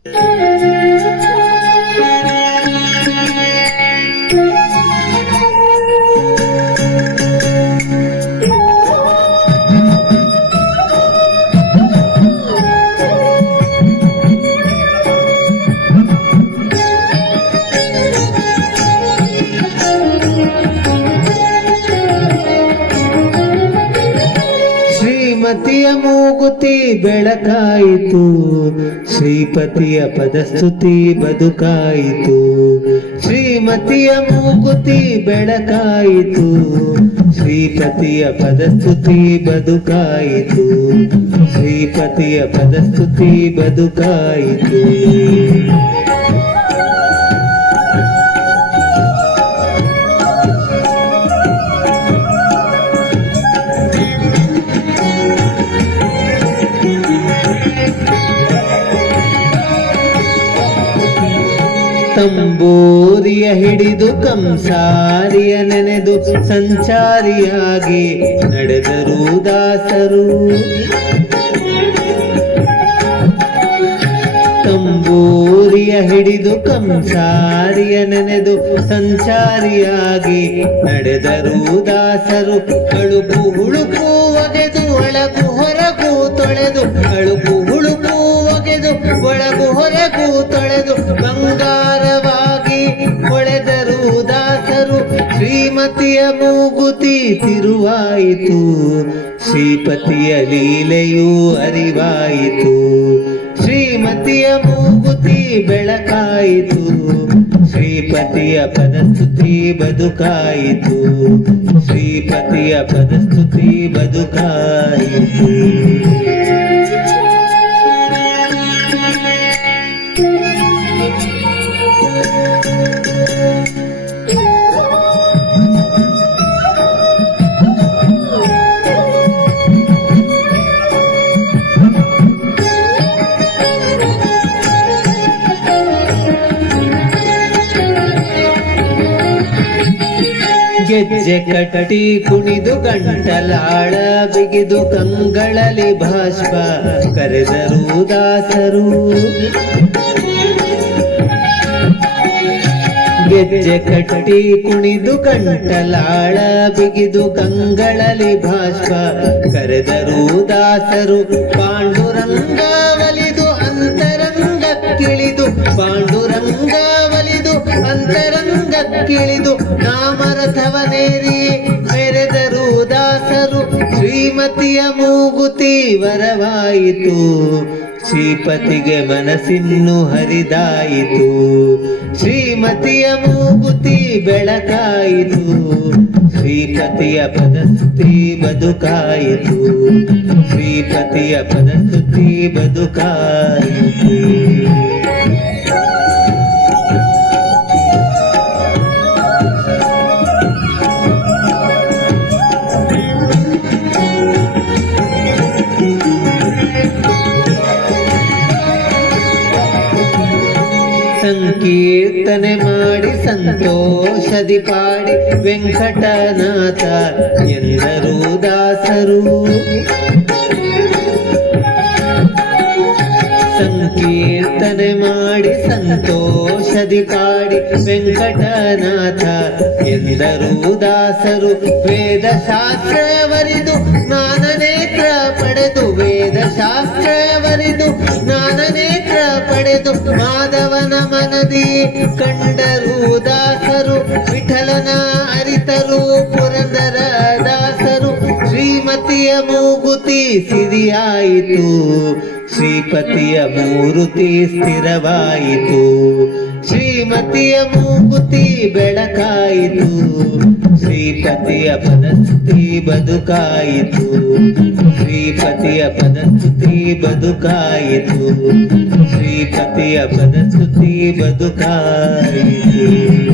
ಶ್ರೀಮತಿಯ ಮೂಗುತಿ ಬೆಳಕಾಯಿತು, ಶ್ರೀಪತಿಯ ಪದಸ್ತುತಿ ಬದುಕಾಯಿತು. ಶ್ರೀಮತಿಯ ಮೂಗುತಿ ಬೆಳಕಾಯಿತು, ಶ್ರೀಪತಿಯ ಪದಸ್ತುತಿ ಬದುಕಾಯಿತು. ಶ್ರೀಪತಿಯ ಪದಸ್ತುತಿ ಬದುಕಾಯಿತು. ತಂಬೂರಿಯ ಹಿಡಿದು ಕಂಸಾರಿಯ ನೆನೆದು ಸಂಚಾರಿಯಾಗಿ ನಡೆದರು ದಾಸರು. ತಂಬೂರಿಯ ಹಿಡಿದು ಕಂಸಾರಿಯ ನೆನೆದು ಸಂಚಾರಿಯಾಗಿ ನಡೆದರು ದಾಸರು. ಅಳುಕು ಹುಳುಕು ಒಗೆದು ಒಳಗು ಹೊರಗು ತೊಳೆದು, ಅಳುಕು ಹುಳುಕು ಒಗೆದು ಒಳಗು ಹೊರಗು ತೊಳೆದು ಬಂಗಾರವಾಗಿ ಹೊಳೆದರು ದಾಸರು. ಶ್ರೀಮತಿಯ ಮೂಗುತಿ ತಿರುವಾಯಿತು, ಶ್ರೀಪತಿಯ ಲೀಲೆಯೂ ಅರಿವಾಯಿತು. ಶ್ರೀಮತಿಯ ಮೂಗುತಿ ಬೆಳಕಾಯಿತು, ಶ್ರೀಪತಿಯ ಪದಸ್ತುತಿ ಬದುಕಾಯಿತು. ಶ್ರೀಪತಿಯ ಪದಸ್ತುತಿ ಬದುಕಾಯಿತು. ಗೆಜ್ಜೆ ಕಟ್ಟಿ ಕುಣಿದು ಗಂಟಲಾಳ ಬಿಗಿದು ಕಂಗಳಲ್ಲಿ ಭಾಷ್ಪ ಕರೆದರು ದಾಸರು. ಗೆಜ್ಜೆ ಕಟ್ಟಿ ಕುಣಿದು ಕಂಠಲಾಳ ಬಿಗಿದು ಕಂಗಳಲ್ಲಿ ಭಾಷ್ಪ ಕರೆದರು ದಾಸರು. ಪಾಂಡುರಂಗ ಒಲಿದು ಅಂತರಂಗಕ್ಕಿಳಿದು, ಪಾಂಡುರಂಗ ಒಲಿದು ಅಂತರಂಗಕ್ಕಿಳಿದು ನಾಮರಥವನೇರಿ ಮೆರೆದರು ದಾಸರು. ಶ್ರೀಮತಿಯ ಮೂಗುತಿ ವರವಾಯಿತು, ಶ್ರೀಪತಿಗೆ ಮನಸ್ಸಿನ್ನು ಹರಿದಾಯಿತು. ಶ್ರೀಮತಿಯ ಮೂಗುತಿ ಬೆಳಕಾಯಿತು, ಶ್ರೀಪತಿಯ ಪದಸ್ತುತಿ ಬದುಕಾಯಿತು. ಶ್ರೀಪತಿಯ ಪದಸ್ತುತಿ ಬದುಕಾಯಿತು. ಸಂಕೀರ್ತನೆ ಮಾಡಿ ಸಂತೋಷದಿ ಪಾಡಿ ವೆಂಕಟನಾಥ ಎಂದರು ದಾಸರು. ಸಂಕೀರ್ತನೆ ಮಾಡಿ ಸಂತೋಷದಿ ಪಾಡಿ ವೆಂಕಟನಾಥ ಎಂದರು ದಾಸರು. ವೇದಶಾಸ್ತ್ರವರಿದು ಜ್ಞಾನನೇತ್ರ ಪಡೆದು, ವೇದಶಾಸ್ತ್ರವರಿದು ಜ್ಞಾನನೇತ್ರ ಪಡೆದು ಮಾಧವನ ಮನದಿ ಕಂಡರು ದಾಸರು. ವಿಠಲನ ಅರಿತರು ಪುರಂದರ ದಾಸರು. ಶ್ರೀಮತಿಯ ಮೂಗುತಿ ಸಿರಿಯಾಯಿತು, ಶ್ರೀಪತಿಯ ಮೂರುತಿ ಸ್ಥಿರವಾಯಿತು. ಶ್ರೀಮತಿಯ ಮೂಗುತಿ ಬೆಳಕಾಯಿತು, ಶ್ರೀಪತಿಯ ಪದಸ್ತುತಿ ಬದುಕಾಯಿತು. ಶ್ರೀಪತಿಯ ಪದಸ್ತುತಿ ಬದುಕಾಯಿತು. ಶ್ರೀಪತಿಯ ಪದಸ್ತುತಿ ಬದುಕಾಯಿತು.